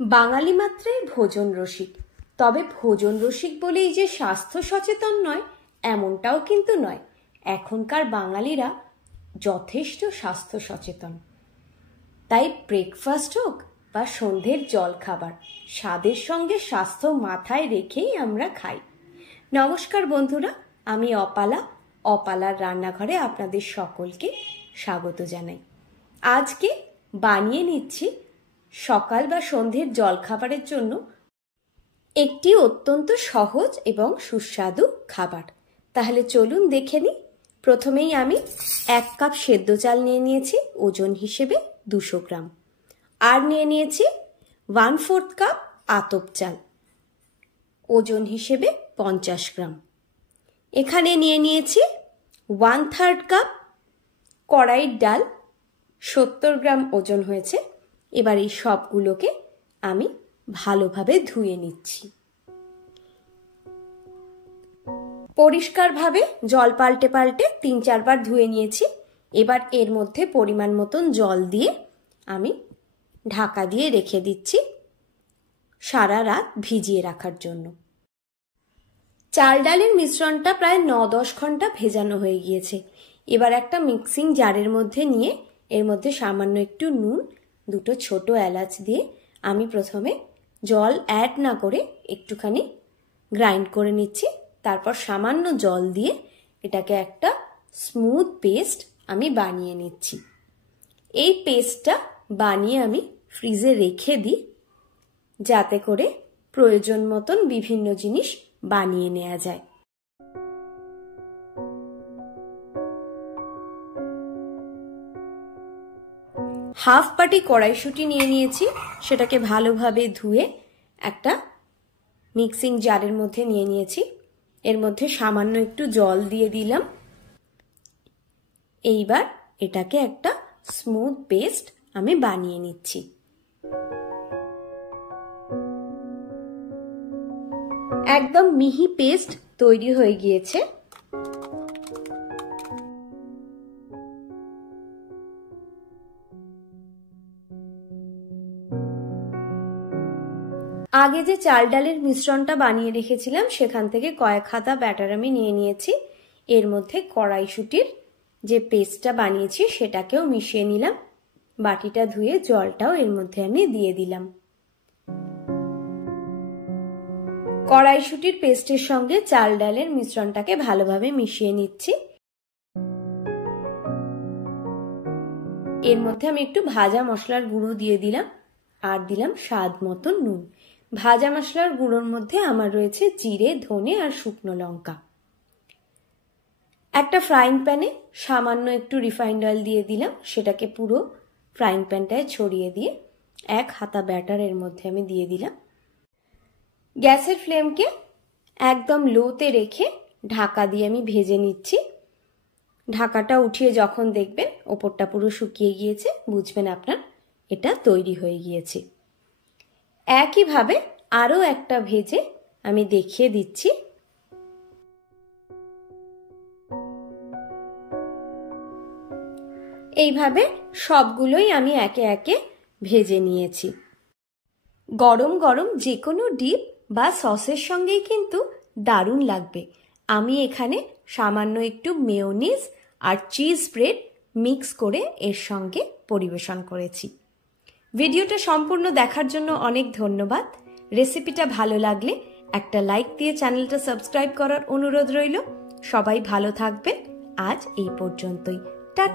বাঙালি মাত্রই ভোজন রসিক, তবে ভোজন রসিক বলেই যে স্বাস্থ্য সচেতন নয় এমনটাও কিন্তু নয়। এখনকার বাঙালিরা যথেষ্ট স্বাস্থ্য সচেতন। তাই ব্রেকফাস্ট হোক বা সন্ধ্যের জলখাবার, স্বাদের সঙ্গে স্বাস্থ্য মাথায় রেখেই আমরা খাই। নমস্কার বন্ধুরা, আমি অপালার রান্নাঘরে আপনাদের সকলকে স্বাগত জানাই। আজকে বানিয়ে নিচ্ছি সকাল বা সন্ধ্যের জলখাবারের জন্য একটি অত্যন্ত সহজ এবং সুস্বাদু খাবার। তাহলে চলুন দেখে নিই। প্রথমেই আমি 1 কাপ সেদ্ধ চাল নিয়ে নিয়েছি, ওজন হিসেবে 200 গ্রাম। আর নিয়ে নিয়েছি 1/4 কাপ আতপ চাল, ওজন হিসেবে 50 গ্রাম। এখানে নিয়ে নিয়েছি 1/3 কাপ কড়াইয়ের ডাল, 70 গ্রাম ওজন হয়েছে। এবার এই সবগুলোকে আমি ভালোভাবে ধুয়ে নিচ্ছি। পরিষ্কারভাবে জল পাল্টে 3-4 বার ধুয়ে নিয়েছি। এবার এর মধ্যে পরিমাণ মতন জল দিয়ে আমি ঢাকা দিয়ে রেখে দিচ্ছি সারা রাত ভিজিয়ে রাখার জন্য। চাল ডালের মিশ্রণটা প্রায় 9-10 ঘন্টা ভেজানো হয়ে গিয়েছে। এবার একটা মিক্সিং জারের মধ্যে নিয়ে এর মধ্যে সামান্য একটু নুন, 2টো ছোট এলাচ দিয়ে আমি প্রথমে জল অ্যাড না করে একটুখানি গ্রাইন্ড করে নিচ্ছি। তারপর সামান্য জল দিয়ে এটাকে একটা স্মুথ পেস্ট আমি বানিয়ে নিচ্ছি। এই পেস্টটা বানিয়ে আমি ফ্রিজে রেখে দিই, যাতে করে প্রয়োজন মতন বিভিন্ন জিনিস বানিয়ে নেওয়া যায়। হাফ বাটি কড়াইশুঁটি নিয়ে নিয়েছি, সেটাকে ভালোভাবে ধুয়ে একটা মিক্সিং জারের মধ্যে নিয়ে নিয়েছি। এর মধ্যে সামান্য একটু জল দিয়ে দিলাম। এইবার এটাকে একটা স্মুথ পেস্ট আমি বানিয়ে নিচ্ছি। একদম মিহি পেস্ট তৈরি হয়ে গিয়েছে। আগে যে চাল ডালের মিশ্রণটা বানিয়ে রেখেছিলাম সেখান থেকে কয়েক হাতা ব্যাটার আমি নিয়ে নিয়েছি। এর মধ্যে কড়াইশুঁটির যে পেস্টটা বানিয়েছি সেটাকেও মিশিয়ে নিলাম। বাটিটা ধুয়ে জলটাও এর মধ্যে আমি দিয়ে দিলাম। কড়াইশুঁটির পেস্টের সঙ্গে চাল ডালের মিশ্রণটাকে ভালোভাবে মিশিয়ে নিচ্ছি। এর মধ্যে আমি একটু ভাজা মশলার গুঁড়ো দিয়ে দিলাম আর দিলাম স্বাদ মতন নুন। ভাজা মশলার গুঁড়োর মধ্যে আমার রয়েছে জিরে, ধনে আর শুকনো লঙ্কা। একটা ফ্রাইং প্যানে সামান্য একটু রিফাইন্ড অয়েল দিয়ে দিলাম, সেটাকে পুরো ফ্রাইং প্যানটায় ছড়িয়ে দিয়ে 1 হাতা ব্যাটার এর মধ্যে আমি দিয়ে দিলাম। গ্যাসের ফ্লেমকে একদম লোতে রেখে ঢাকা দিয়ে আমি ভেজে নিচ্ছি। ঢাকাটা উঠিয়ে যখন দেখবেন ওপরটা পুরো শুকিয়ে গিয়েছে, বুঝবেন আপনার এটা তৈরি হয়ে গিয়েছে। একইভাবে আরো একটা ভেজে আমি দেখিয়ে দিচ্ছি। এইভাবে সবগুলোই আমি একে একে ভেজে নিয়েছি। গরম গরম যে কোনো ডিপ বা সসের সঙ্গেই কিন্তু দারুণ লাগবে। আমি এখানে সামান্য একটু মেয়োনিজ আর চিজ স্প্রেড মিক্স করে এর সঙ্গে পরিবেশন করেছি। ভিডিওটা সম্পূর্ণ দেখার জন্য অনেক ধন্যবাদ। রেসিপিটা ভালো লাগলে একটা লাইক দিয়ে চ্যানেলটা সাবস্ক্রাইব করার অনুরোধ রইল। সবাই ভালো থাকবেন। আজ এই পর্যন্তই। টাটা।